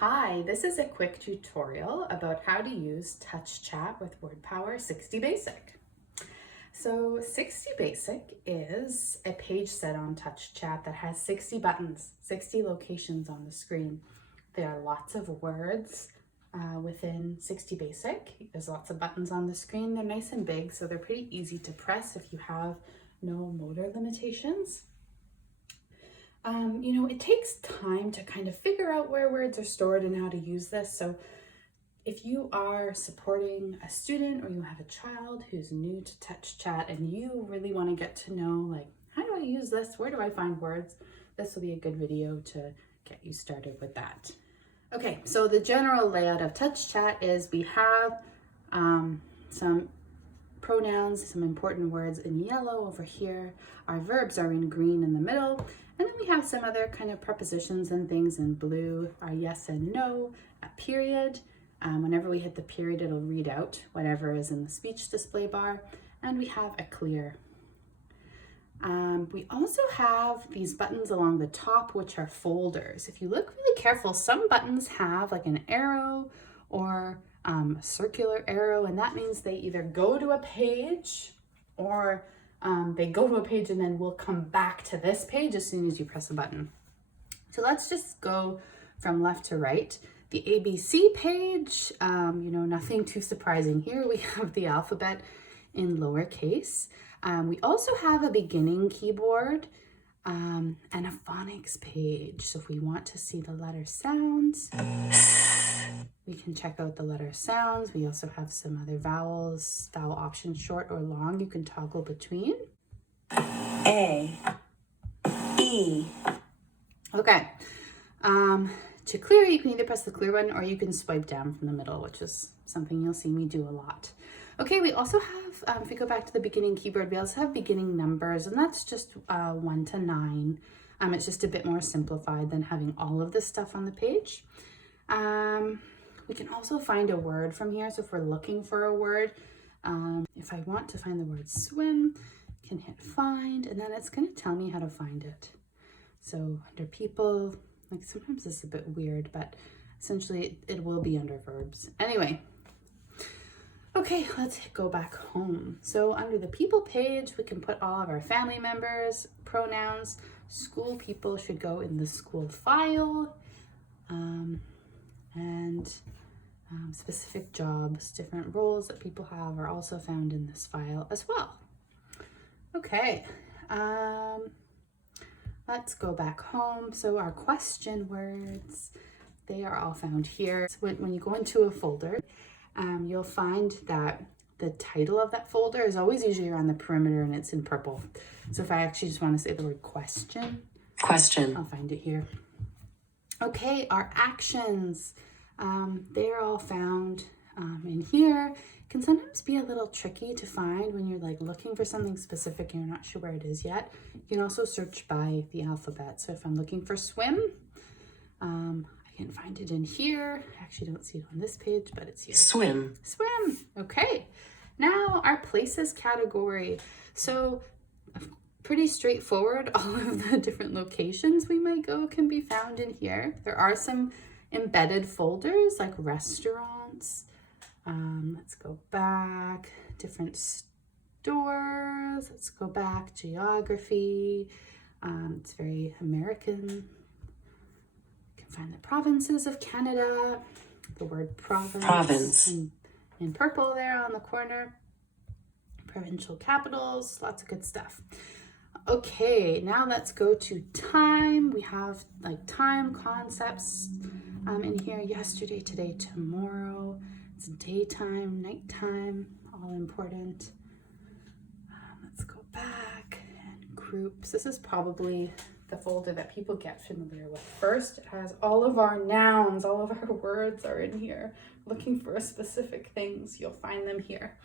Hi, this is a quick tutorial about how to use TouchChat with WordPower60 Basic. So 60 Basic is a page set on TouchChat that has 60 buttons, 60 locations on the screen. There are lots of words within 60 Basic. There's lots of buttons on the screen. They're nice and big, so they're pretty easy to press if you have no motor limitations. It takes time to kind of figure out where words are stored and how to use this. So if you are supporting a student or you have a child who's new to TouchChat and you really want to get to know, like, how do I use this? Where do I find words? This will be a good video to get you started with that. Okay, so the general layout of TouchChat is we have some pronouns, some important words in yellow over here. Our verbs are in green in the middle. And then we have some other kind of prepositions and things in blue, our yes and no, a period. Whenever we hit the period, it'll read out whatever is in the speech display bar. And we have a clear. We also have these buttons along the top, which are folders. If you look really careful, some buttons have like an arrow or a circular arrow, and that means they either go to a page or they go to a page and then will come back to this page as soon as you press a button. So let's just go from left to right. The ABC page, nothing too surprising here. We have the alphabet in lowercase. We also have a beginning keyboard and a phonics page. So if we want to see the letter sounds, we can check out the letter sounds. We also have some other vowels, vowel options, short or long. You can toggle between. A, E. Okay. To clear, you can either press the clear button or you can swipe down from the middle, which is something you'll see me do a lot. Okay, we also have, if we go back to the beginning keyboard, we also have beginning numbers, and that's just 1 to 9. It's just a bit more simplified than having all of this stuff on the page. We can also find a word from here. So if we're looking for a word, if I want to find the word swim, I can hit find, and then it's going to tell me how to find it. So under people, like sometimes this is a bit weird, but essentially it will be under verbs. Anyway, okay, let's go back home. So under the people page, we can put all of our family members, pronouns. School people should go in the school file. Specific jobs, different roles that people have are also found in this file as well. Okay, let's go back home. So our question words, they are all found here. So when you go into a folder, you'll find that the title of that folder is always usually around the perimeter and it's in purple. So if I actually just want to say the word question, I'll find it here. Okay, our actions, they're all found in here. It can sometimes be a little tricky to find when you're like looking for something specific and you're not sure where it is yet. You can also search by the alphabet. So if I'm looking for swim, I can find it in here. I actually don't see it on this page, but it's here. Swim. Swim. Okay. Now our places category. So pretty straightforward. All of the different locations we might go can be found in here. There are some embedded folders like restaurants. Let's go back. Different stores. Let's go back. Geography. It's very American. You can find the provinces of Canada. The word province. In purple there on the corner. Provincial capitals. Lots of good stuff. Okay, now let's go to time. We have like time concepts in here. Yesterday, today, tomorrow. It's daytime, nighttime, all important. Let's go back and groups. This is probably the folder that people get familiar with first. It has all of our nouns, all of our words are in here. Looking for specific things, you'll find them here.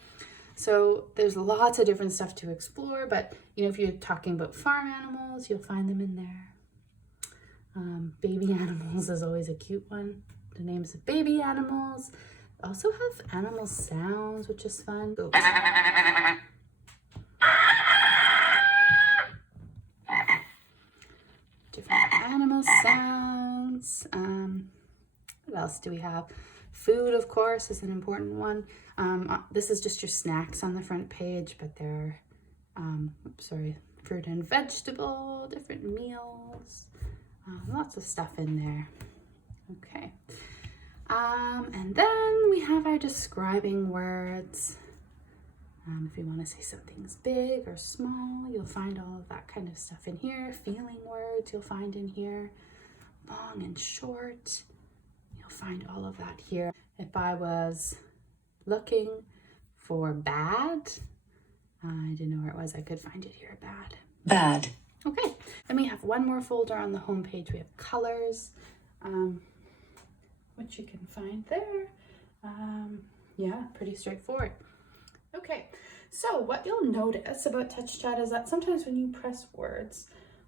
So there's lots of different stuff to explore, but if you're talking about farm animals, you'll find them in there. Baby animals is always a cute one. The names of baby animals. Also have animal sounds, which is fun. Different animal sounds. What else do we have? Food, of course, is an important one. This is just your snacks on the front page, but there are, fruit and vegetable, different meals, lots of stuff in there. Okay. And then we have our describing words. If you want to say something's big or small, you'll find all of that kind of stuff in here. Feeling words you'll find in here. Long and short, you'll find all of that here. If I was looking for bad, I didn't know where it was, I could find it here, bad. Bad. Okay, then we have one more folder on the home page. We have colors, which you can find there. Yeah, pretty straightforward. Okay, so what you'll notice about TouchChat is that sometimes when you press words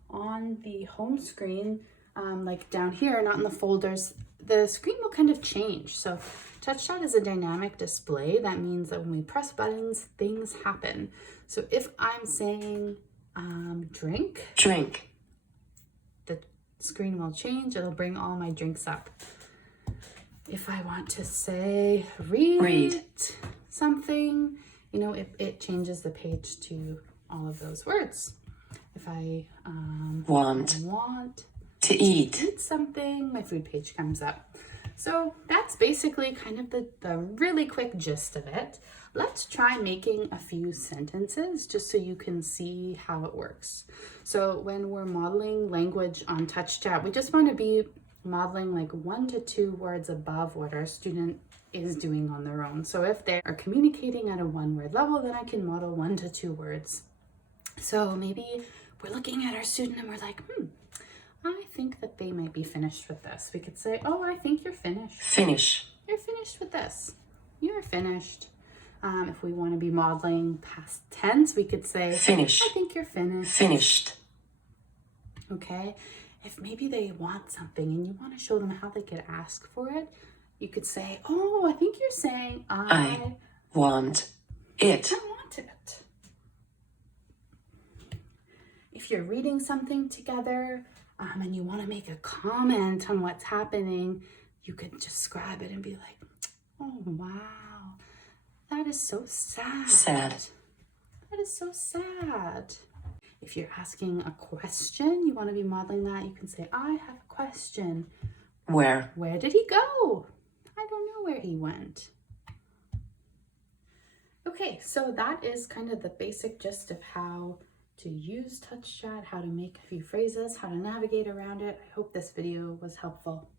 on the home screen, like down here, not in the folders, the screen will kind of change. So TouchChat is a dynamic display. That means that when we press buttons, things happen. So if I'm saying drink, the screen will change. It'll bring all my drinks up. If I want to say read something, you know, it changes the page to all of those words. If I want to eat something, my food page comes up. So that's basically kind of the really quick gist of it. Let's try making a few sentences just so you can see how it works. So when we're modeling language on TouchChat, we just want to be modeling like 1 to 2 words above what our student is doing on their own. So if they are communicating at a 1-word level, then I can model 1 to 2 words. So maybe we're looking at our student and we're like, I think that they might be finished with this. We could say, oh, I think you're finished. Finish. You're finished with this. You're finished. If we want to be modeling past tense, we could say, finish. I think you're finished. Finished. Okay. If maybe they want something and you want to show them how they could ask for it, you could say, oh, I think you're saying, I want it. I want it. If you're reading something together and you want to make a comment on what's happening, you could just grab it and be like, oh, wow, that is so sad. Sad. That is so sad. If you're asking a question, you want to be modeling that, you can say, I have a question. Where? Where did he go? I don't know where he went. Okay, so that is kind of the basic gist of how to use TouchChat, how to make a few phrases, how to navigate around it. I hope this video was helpful.